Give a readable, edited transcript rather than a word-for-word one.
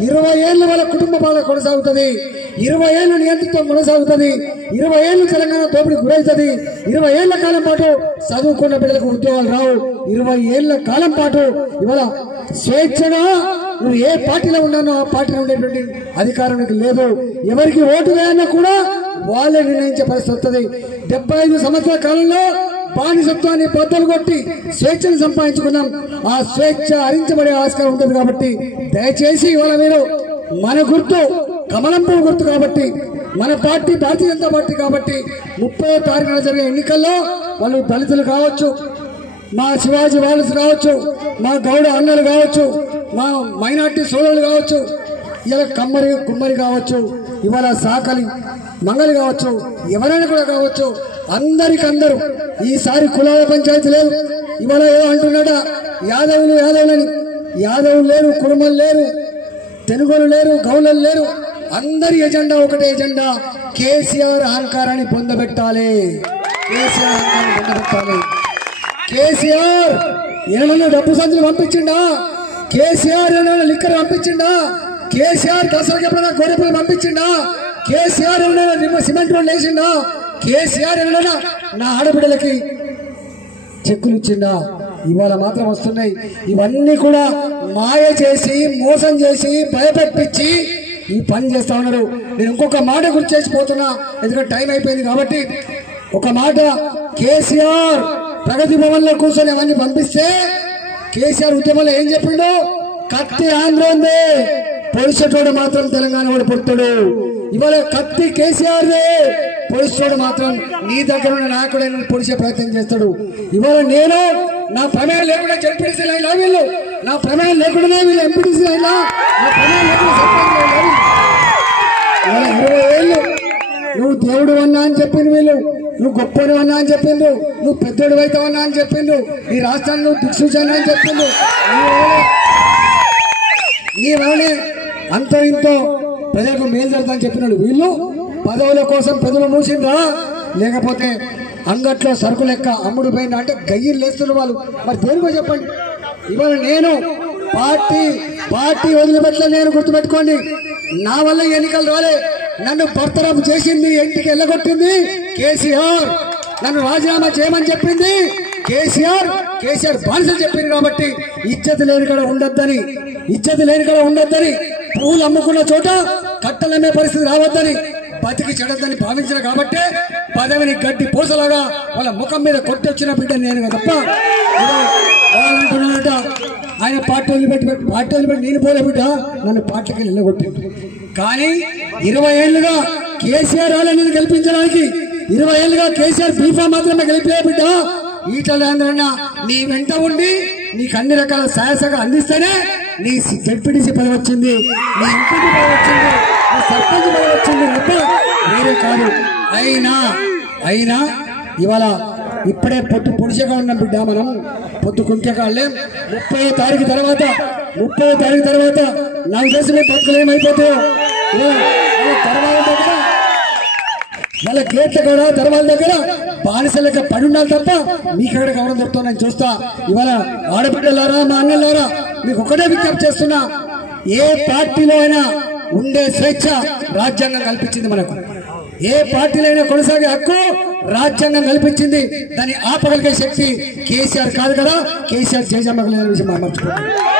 20 ఏళ్ళు వాళ్ళ కుటుంబ పాలన కొనసాగుతుంది, 20 ఏళ్ళు నియంత్రిత్వం కొనసాగుతుంది, 20 ఏళ్ళు తెలంగాణ దోపిడీ గురవుతుంది, 20 ఏళ్ల కాలం పాటు చదువుకున్న బిడ్డలకు ఉద్యోగాలు రావు, 20 ఏళ్ల కాలం పాటు ఇవాళ స్వేచ్ఛగా నువ్వు ఏ పార్టీలో ఉన్నానో ఆ పార్టీలో ఉండేటువంటి అధికారం నీకు లేదు. ఎవరికి ఓటు వేయన్నా కూడా వాళ్ళే నిర్ణయించే పరిస్థితి వస్తుంది. 75 సంవత్సరాల కాలంలో బానిసత్వాన్ని బద్దలు కొట్టి స్వేచ్ఛను సంపాదించుకున్నాం. ఆ స్వేచ్ఛ హరించబడే ఆస్కారం ఉంటుంది. కాబట్టి దయచేసి ఇవాళ మీరు మన గుర్తు కమలం పువ్వు గుర్తు కాబట్టి, మన పార్టీ భారతీయ జనతా పార్టీ కాబట్టి 30వ తారీఖున జరిగే ఎన్నికల్లో వాళ్ళు దళితులు కావచ్చు, మా శివాజీ వాళ్ళు కావచ్చు, మా గౌడ అన్నలు కావచ్చు, మా మైనార్టీ సోదరులు కావచ్చు, ఇలా కుమ్మరి కావచ్చు, ఇవాళ సాకలి మంగళి కావచ్చు, ఎవరైనా కూడా కావచ్చు, అందరికందరూ ఈసారి కులాల పంచాయతీ లేదు. ఇవాళ ఏదో అంటున్నాడా యాదవులని, యాదవులు లేరు, కురుమలు లేరు, తెలుగులు లేరు, గౌళలు లేరు, అందరి ఎజెండా ఒకటే ఎజెండా, కేసీఆర్ అహంకారాన్ని పొందబెట్టాలి. కేసీఆర్ అహంకారాన్ని పొందబెట్టాలి. కేసీఆర్ ఏమన్నా డబ్బు సంచులు పంపించిండా? కేసీఆర్ ఏమైనా లిక్కర్ పంపించిండా? కేసీఆర్ దసరాకి ఎప్పుడైనా గొర్రెపల్లి పంపించిండా? కేసీఆర్ ఏమైనా సిమెంట్ రోడ్లు వేసిండా? కేసీఆర్ ఏమైనా నా ఆడబిడ్డలకి చెక్కులు ఇచ్చిండా? ఇవాళ మాత్రం వస్తున్నాయి. ఇవన్నీ కూడా మాయ చేసి, మోసం చేసి, భయపెట్టించి ఈ పని చేస్తా ఉన్నారు. నేను ఇంకొక మాట గుర్తు చేసిపోతున్నా, ఎందుకంటే టైం అయిపోయింది కాబట్టి. ఒక మాట, కేసీఆర్ ప్రగతి భవన్ లో కూర్చొని అవన్నీ పంపిస్తే కేసీఆర్ ఉద్యమంలో ఏం చెప్పిండు? కత్తి ఆంధ్ర ఉంది, పొడిచేటోడు మాత్రం తెలంగాణ వాడు పుడతాడు. ఇవాళ కత్తి కేసీఆర్ పొడిచేటోడు మాత్రం నీ దగ్గర ఉన్న నాయకుడైన పొడిచే ప్రయత్నం చేస్తాడు. ఇవాళ నేను నా ప్రమేయం లేకుండా జడ్పీటీసీ అయినా వీళ్ళు, నా ప్రమేయం లేకుండా వీళ్ళు ఎంపీటీసీ అయినా, నా ప్రమేయం లేకుండా సర్పంచ్ అయినా. ఇవాళ 20 ఏళ్ళు నువ్వు దేవుడు అన్నా అని చెప్పిండు వీళ్ళు, నువ్వు గొప్పడు అన్నా అని చెప్పిండు, నువ్వు పెద్దోడు అవుతావన్నా అని చెప్పిండు, ఈ రాష్ట్రాన్ని నువ్వు దిక్సూచన అని చెప్పిండు. నీవే అంతో ఇంతో ప్రజలకు మేలు జరుగుతుందని చెప్పినాడు. వీళ్ళు పదవుల కోసం ప్రజలు మూసిండ్రా, లేకపోతే అంగట్లో సరుకు లెక్క అమ్ముడు పోయిందా అంటే గయ్యిలు లేస్తున్న వాళ్ళు. మరి దేనికో చెప్పండి. ఇవాళ నేను పార్టీ వదిలిపెట్టలే. నేను గుర్తుపెట్టుకోండి, నా వల్ల ఎన్నికలు రాలే. నన్ను బర్తరఫ్ చేసింది, ఇంటికి వెళ్ళగొట్టింది కేసీఆర్. నన్ను రాజీనామా చేయమని చెప్పింది కేసీఆర్ బానిసలు చెప్పింది. కాబట్టి ఇజ్జత్ లేని కాడ ఉండొద్దని, పువ్వులు అమ్ముకున్న చోట కట్టలమ్మే పరిస్థితి రావద్దని, బతికి చెడద్దని భావించిన కాబట్టే పదవిని గడ్డి పూసలాగా వాళ్ళ ముఖం మీద కొట్టొచ్చిన బిడ్డ నేను తప్ప వాళ్ళంటున్నాడట ఆయన పార్టీ వదిలిపెట్టి నేను పోలే బిడ్డ, నన్ను పార్టీకి వెళ్ళగొట్టింది. కానీ 20 ఏళ్లుగా కేసీఆర్ వాళ్ళని గెలిపించడానికి, 20 ఏళ్లుగా కేసీఆర్ బీఫా మాత్రమే గెలిపే బిడ్డ. ఈటలందరన్నా నీ వెంట ఉండి నీకు అన్ని రకాల సహాయసగా అందిస్తేనే నీ జడ్పీటీసీ పదవి వచ్చింది, నీ ఎంపీటీ పదవి వచ్చింది, నీ సర్పంచ్ పదవి వచ్చింది తప్ప వేరే కాదు. అయినా ఇవాళ ఇప్పుడే పొడిచగా ఉన్నాం బిడ్డ. మనం పొద్దు కుంటకాళ్ళే 30వ తారీఖు తర్వాత నాకు తెలిసి మీ బతుకులు ఏమైపోతాయో తర్వాత వాళ్ళ గేట్ల కూడా దర్వాల దగ్గర బానిసలక పడి ఉండాలి తప్ప మీకెక్కడ గౌరవం దొరుకుతుందని చూస్తా. ఇవాళ ఆడబిడ్డలారా, మా అన్నలారా, మీకు ఒకటే విజ్ఞప్తి చేస్తున్నా, ఏ పార్టీలో అయినా ఉండే స్వేచ్ఛ రాజ్యాంగం కల్పించింది మనకు. ఏ పార్టీలో అయినా కొనసాగే హక్కు రాజ్యాంగం కల్పించింది. దాన్ని ఆపగలిగే శక్తి కేసీఆర్ కాదు కదా, కేసీఆర్ జయజమ్మగలిగిన విషయం మర్చిపోతుంది.